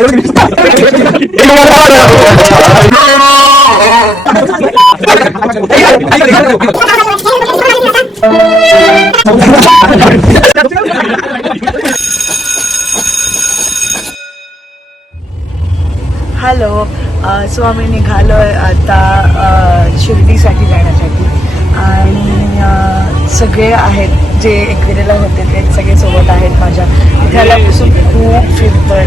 Hello, so आम्ही निघालोय आता शिर्डीसाठी जाण्यासाठी आणि सगळे आहेत जे एकविरेला होते ते सगळे सोबत आहेत माझ्या. इथे आल्यापासून खूप फिरतोय.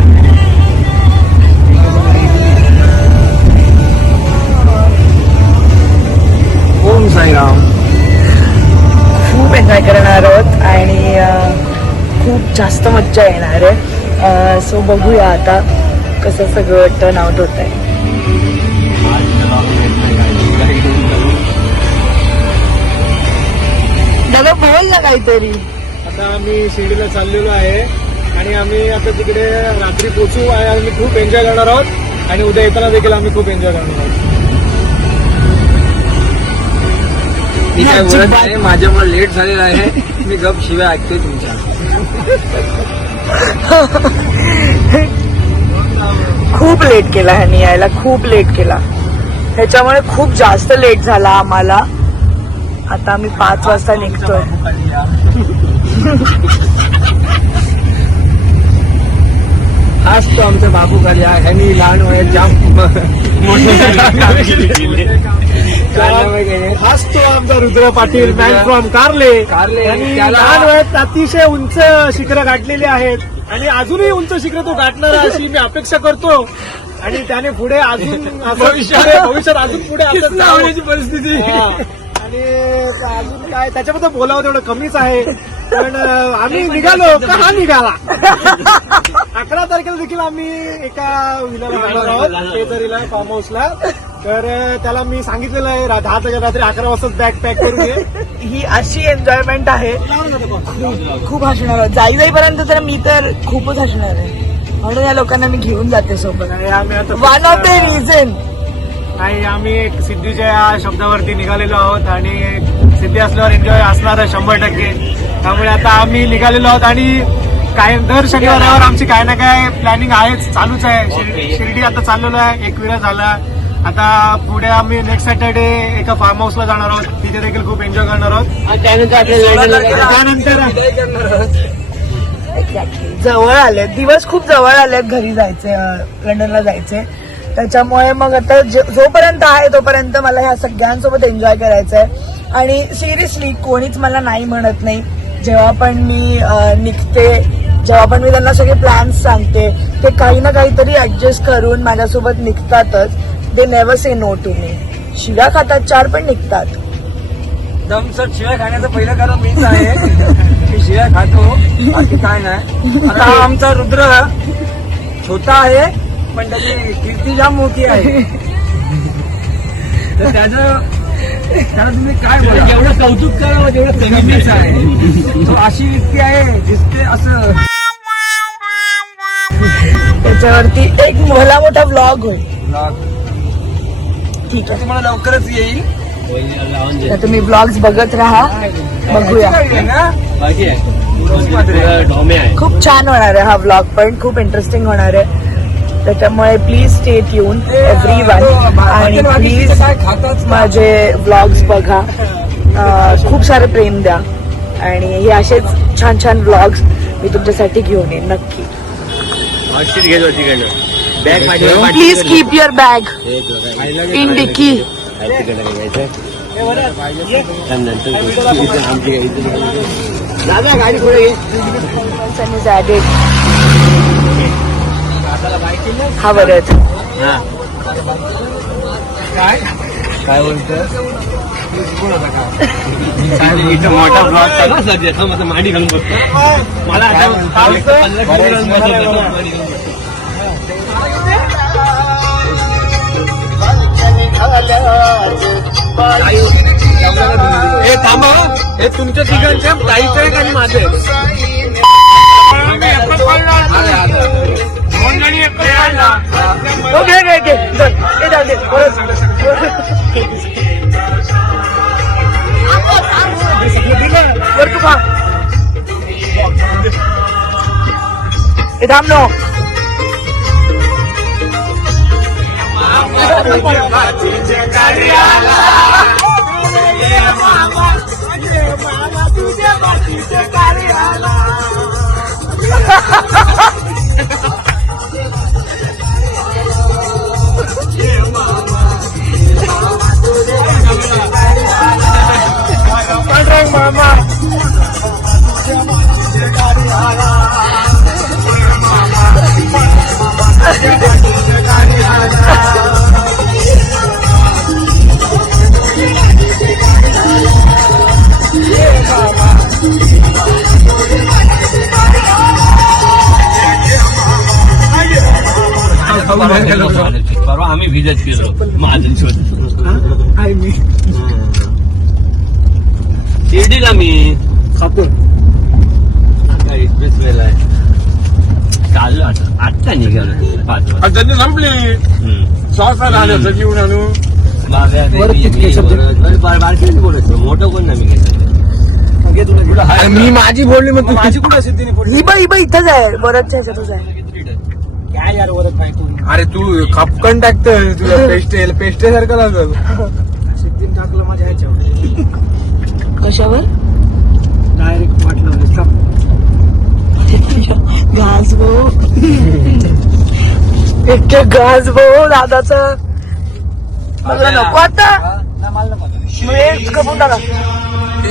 ओम साईराम. खूप एन्जॉय करणार आहोत आणि खूप जास्त मज्जा येणार आहे. सो बघूया आता कसं सगळं टर्न आउट होत आहे. दादा बोल ना काहीतरी. आता आम्ही शिर्डीला चाललेलो आहे आणि आम्ही आता तिकडे रात्री पोहोचू आणि आम्ही खूप एन्जॉय करणार आहोत आणि उद्या येताना देखील आम्ही खूप एन्जॉय करणार आहोत. मी काय बोलत नाही, माझ्यामुळे लेट झालेला आहे. मी गप शिवाय ऐकतोय तुमच्या. खूप लेट केला ह्यानी यायला, खूप लेट केला. त्याच्यामुळे खूप जास्त लेट झाला आम्हाला. आता आम्ही 5 वाजता निघतोय. हाच तो आमचा बाबू कालिया. ह्यांनी लहान वयात जाम हाच तो आमचा रुद्र पाटील, मॅन फ्रॉम कारले. आणि लहान वयात अतिशय उंच शिखरं गाठलेली आहेत आणि अजूनही उंच शिखर तो गाठणार अशी मी अपेक्षा करतो. आणि त्याने पुढे अजून भविष्यात अजून पुढे होण्याची परिस्थिती. आणि अजून काय त्याच्याबद्दल बोलावं तेवढं कमीच आहे. पण आम्ही निघालो का हा निघाला. 11 तारखेला देखील आम्ही एका विलाला जाणार आहोत, केतरीला, फार्म हाऊसला. तर त्याला मी सांगितलेलं आहे 10 तारखेला रात्री 11 वाजताच बॅग पॅक करून ये. ही अशी एन्जॉयमेंट आहे. खूप हसणार आहोत. जाईपर्यंत तर मी तर खूपच हसणार आहे. म्हणून या लोकांना मी घेऊन जाते सोबत. आणि आम्ही आता वन ऑफ द रिझन. आणि आम्ही एक सिद्धीच्या या शब्दावरती निघालेलो आहोत आणि सिद्धी असल्यावर एन्जॉय असणार आहे 100%. त्यामुळे आता आम्ही निघालेलो आहोत आणि काय दर शनिवारावर आमची काय ना काय प्लॅनिंग आहेच, चालूच आहे. शिर्डी आता चाललेलो आहे, एकविरा झाला. आता पुढे आम्ही नेक्स्ट सॅटर्डे एका फार्म हाऊसला जाणार आहोत. तिथे देखील खूप एन्जॉय करणार आहोत. त्यानंतर जवळ आले दिवस, खूप जवळ आलेत घरी जायचे, लंडनला जायचे. त्याच्यामुळे मग आता जोपर्यंत आहे तोपर्यंत मला ह्या सगळ्यांसोबत एन्जॉय करायचं आहे. आणि सिरियसली कोणीच मला नाही म्हणत नाही. जेव्हा पण मी निघते, जेव्हा पण मी त्यांना सगळे प्लॅन्स सांगते, ते काही ना काहीतरी ऍडजस्ट करून माझ्यासोबत निघतातच. They never say no to me. शिव्या खातात 4 पण निघतात. दमसर शिव्या खाण्याचं पहिलं कारण मीच आहे. मी शिव्या खातो, बाकी काय नाही. आता आमचा रुद्र छोटा आहे पण त्याची कीर्ती जाम मोठी आहे. तर त्याला तुम्ही काय बोला, जेवढं कौतुक करावं तेवढं कमीच आहे. तो अशी व्यक्ती आहे दिसते असं. त्याच्यावरती एक भला मोठा व्लॉग होईल. ठीक आहे, तुम्हाला लवकरच येईल. तर तुम्ही ब्लॉग्स बघत राहा. बघूया, खूप छान होणार आहे हा व्लॉग, पण खूप इंटरेस्टिंग होणार आहे. त्याच्यामुळे प्लीज स्टे ट्यून एव्हरीवन आणि प्लीज माझे व्लॉग्स बघा. खूप सारे प्रेम द्या आणि हे असेच छान छान व्लॉग्स मी तुमच्यासाठी घेऊन येईन नक्की. Please keep your bag in dickey. दादा गाडी पुढे हा बरंच काय बोलतोय मोठा ब्लॉग चालू ज्याचा माझं मांडी घालून बसतो. मला हे थांबा, हे तुमच्या तिघांच्या ताईचं आहे आणि माझे. थांब नो. मामा परवा आम्ही व्हिजिट केलो महाजन आहे मी शिर्डीला मी खातो एक्सप्रेस वेला आहे चालू आत्ता निघालो 5 वाजता त्यांनी संपली श्वासाला आलं सजीवन आणू बोलायचं मोठं कोण नाही मी मी माझी बोलली मग तू माझी कुठे सिद्धीने फोडली ही बाई इथंच आहे वरदच्या ह्याच्यातच आहे. काय यार वरत काय तू अरे तू खपकन टाकतोय तुला पेस्टे सारखं लागत सिद्धीने टाकलं माझ्या ह्याच्यावर कशावर डायरेक्ट वाटलं घास भो इतके घास भो दादाचं मला नको आता मिळेल कपून टाका.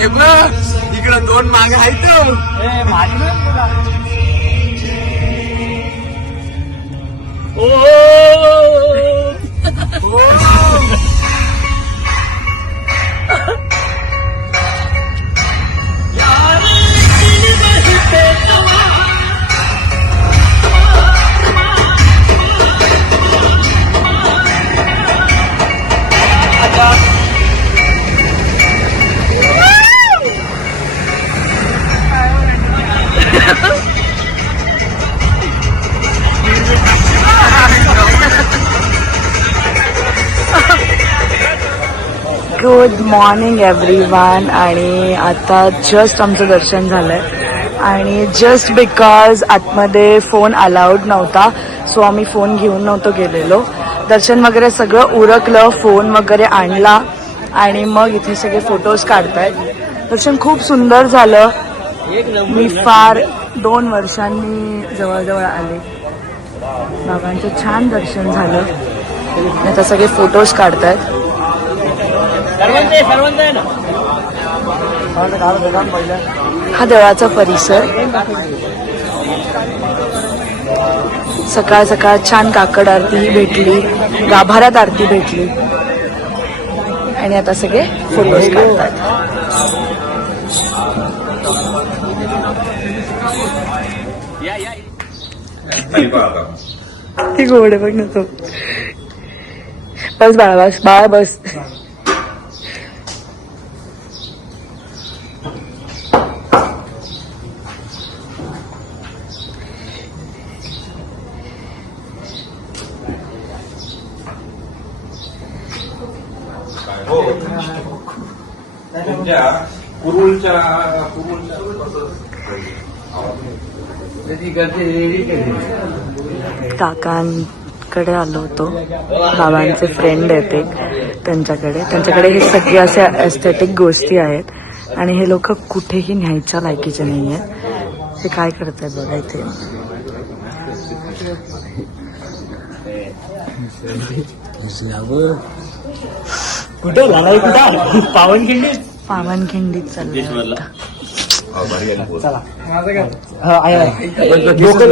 इकडं 2 मागे आहेत गुड मॉर्निंग एव्हरीवन. आणि आता जस्ट आमचं दर्शन झालंय आणि जस्ट बिकॉज आतमध्ये फोन अलाउड नव्हता सो आम्ही फोन घेऊन नव्हतो गेलेलो. दर्शन वगैरे सगळं उरकलं, फोन वगैरे आणला आणि मग इथे सगळे फोटोज काढतायत. दर्शन खूप सुंदर झालं. मी फार 2 वर्षांनी जवळजवळ आले. बाबांचं छान दर्शन झालं. आता सगळे फोटोज काढतायत. हा देवळाचा परिसर. सकाळ सकाळ छान काकड आरती भेटली, गाभाऱ्यात आरती भेटली आणि आता सगळे फोटोज काढतात. ती गोड बघ ना तो. बस बाळा बस बाळा बस. काकांकडे आलो होतो. बाबांचे फ्रेंड आहेत एक, त्यांच्याकडे हे सगळे असे एस्थेटिक गोष्टी आहेत आणि हे लोक कुठेही न्यायच्या लायकीचे नाही आहेत. हे काय करतायत बघा इथे. कुठे झाला कुठं पावनखिंडीत चाललं. चला माझं काय डोकं